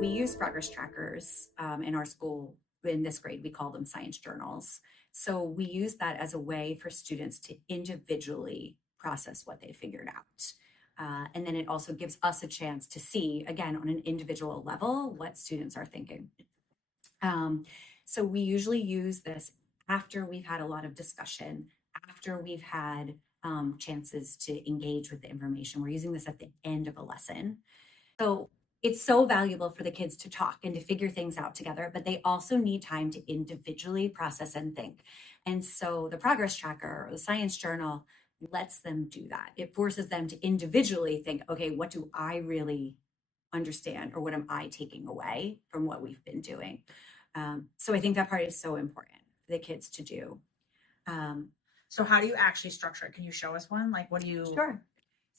we use progress trackers in our school. In this grade, we call them science journals. So we use that as a way for students to individually process what they figured out. And then it also gives us a chance to see, again, on an individual level, what students are thinking. So we usually use this after we've had a lot of discussion, after we've had chances to engage with the information. We're using this at the end of a lesson. So it's so valuable for the kids to talk and to figure things out together, but they also need time to individually process and think. And so the progress tracker or the science journal lets them do that. It forces them to individually think, okay, what do I really understand, or what am I taking away from what we've been doing? So I think that part is so important for the kids to do. So how do you actually structure it? Can you show us one? Like, what do you? Sure.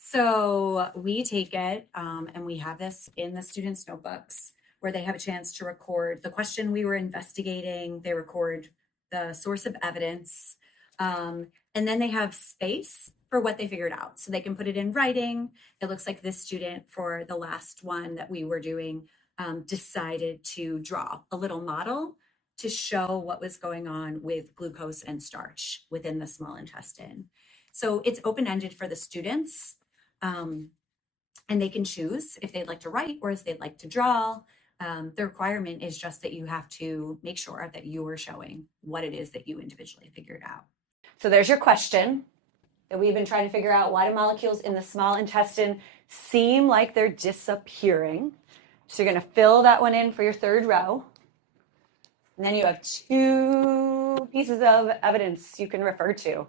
So we take it and we have this in the students' notebooks where they have a chance to record the question we were investigating. They record the source of evidence, and then they have space for what they figured out. So they can put it in writing. It looks like this student, for the last one that we were doing, decided to draw a little model to show what was going on with glucose and starch within the small intestine. So it's open-ended for the students, and they can choose if they'd like to write or if they'd like to draw. The requirement is just that you have to make sure that you are showing what it is that you individually figured out. So there's your question that we've been trying to figure out. Why do molecules in the small intestine seem like they're disappearing? So you're going to fill that one in for your third row. And then you have two pieces of evidence you can refer to.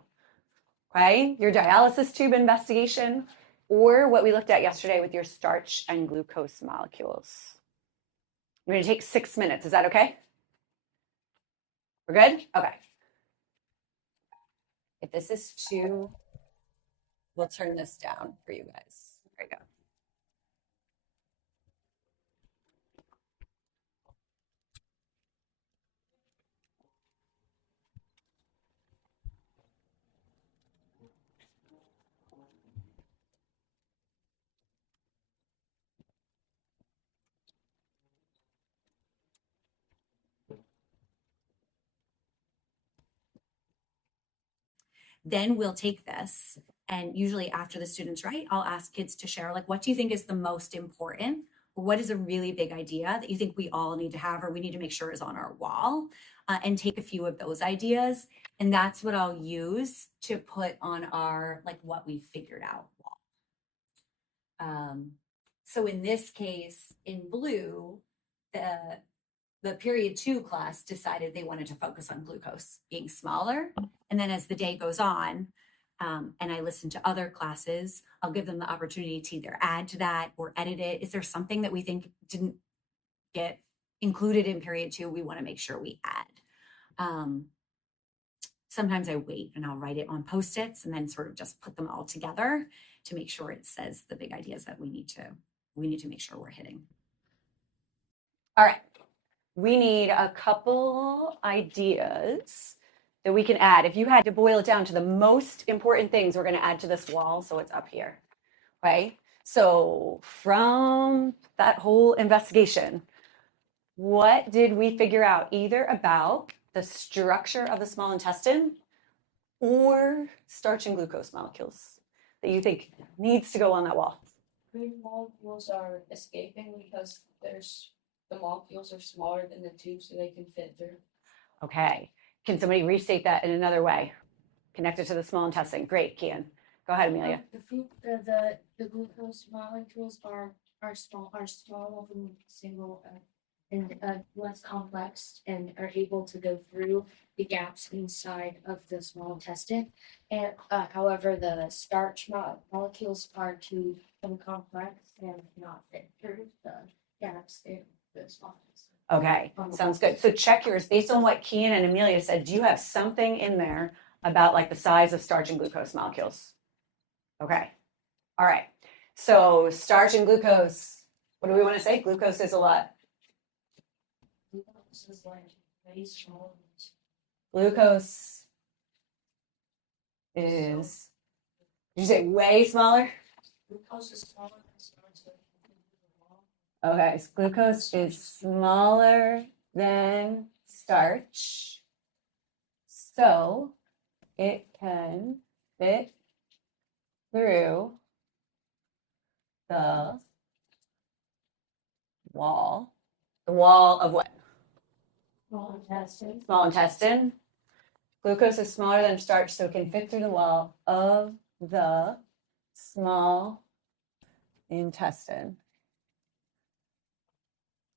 Okay, your dialysis tube investigation, or what we looked at yesterday with your starch and glucose molecules. We're going to take 6 minutes. Is that okay? We're good? Okay. If this is too, we'll turn this down for you guys. There you go. Then we'll take this, and usually after the students write, I'll ask kids to share, like, what do you think is the most important? Or what is a really big idea that you think we all need to have, or we need to make sure is on our wall? And take a few of those ideas. And that's what I'll use to put on our, like, what we figured out wall. So in this case, in blue, the period 2 class decided they wanted to focus on glucose being smaller. And then as the day goes on, and I listen to other classes, I'll give them the opportunity to either add to that or edit it. Is there something that we think didn't get included in period 2 we want to make sure we add? Sometimes I wait and I'll write it on Post-its and then sort of just put them all together to make sure it says the big ideas that we need to make sure we're hitting. All right. We need a couple ideas that we can add. If you had to boil it down to the most important things we're going to add to this wall, so it's up here, right? So from that whole investigation, what did we figure out either about the structure of the small intestine or starch and glucose molecules that you think needs to go on that wall? Green molecules are escaping because the molecules are smaller than the tube, so they can fit through. Okay. Can somebody restate that in another way? Connected to the small intestine. Great, Kian. Go ahead, Amelia. The glucose molecules are small and single and less complex and are able to go through the gaps inside of the small intestine. And however, the starch molecules are too complex and cannot fit through the gaps in the small intestine. Okay, sounds good. So check yours. Based on what Kian and Amelia said, do you have something in there about like the size of starch and glucose molecules? Okay. All right. So starch and glucose, what do we want to say? Glucose is a lot. Glucose is like very small. Glucose is, did you say way smaller? Glucose is smaller than starch. Okay, so glucose is smaller than starch, so it can fit through the wall. The wall of what? Small intestine. Small intestine. Glucose is smaller than starch, so it can fit through the wall of the small intestine.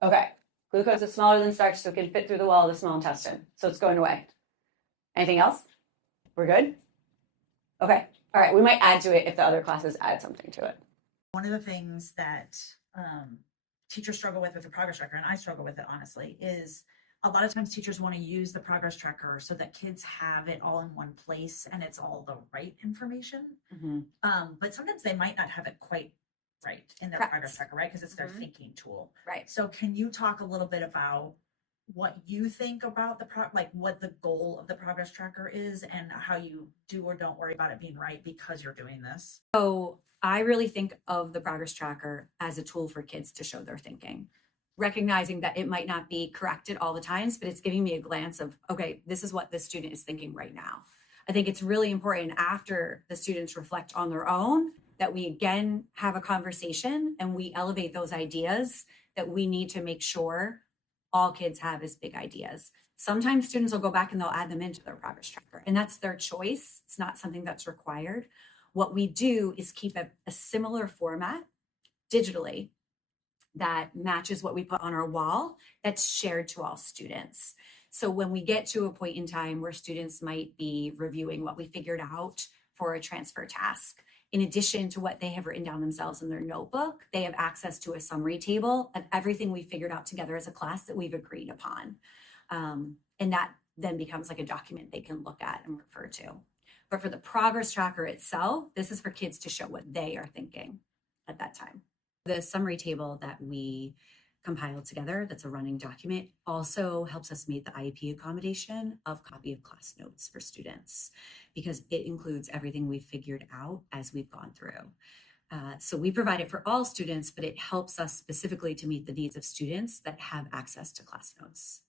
Okay, glucose is smaller than starch, so it can fit through the wall of the small intestine. So it's going away. Anything else? We're good? Okay, all right, we might add to it if the other classes add something to it. One of the things that teachers struggle with the progress tracker, and I struggle with it honestly, is a lot of times teachers want to use the progress tracker so that kids have it all in one place and it's all the right information. But sometimes they might not have it quite right in their Correct. progress tracker, right? Because it's their Mhm. thinking tool. Right. So can you talk a little bit about what you think about like what the goal of the progress tracker is and how you do or don't worry about it being right because you're doing this? So I really think of the progress tracker as a tool for kids to show their thinking, recognizing that it might not be corrected all the times, but it's giving me a glance of, okay, this is what this student is thinking right now. I think it's really important after the students reflect on their own that we again have a conversation and we elevate those ideas that we need to make sure all kids have as big ideas. Sometimes students will go back and they'll add them into their progress tracker, and that's their choice. It's not something that's required. What we do is keep a similar format digitally that matches what we put on our wall that's shared to all students. So when we get to a point in time where students might be reviewing what we figured out for a transfer task, in addition to what they have written down themselves in their notebook, they have access to a summary table of everything we figured out together as a class that we've agreed upon. And that then becomes like a document they can look at and refer to. But for the progress tracker itself, this is for kids to show what they are thinking at that time. The summary table that we compiled together, that's a running document, also helps us meet the IEP accommodation of copy of class notes for students because it includes everything we've figured out as we've gone through. So we provide it for all students, but it helps us specifically to meet the needs of students that have access to class notes.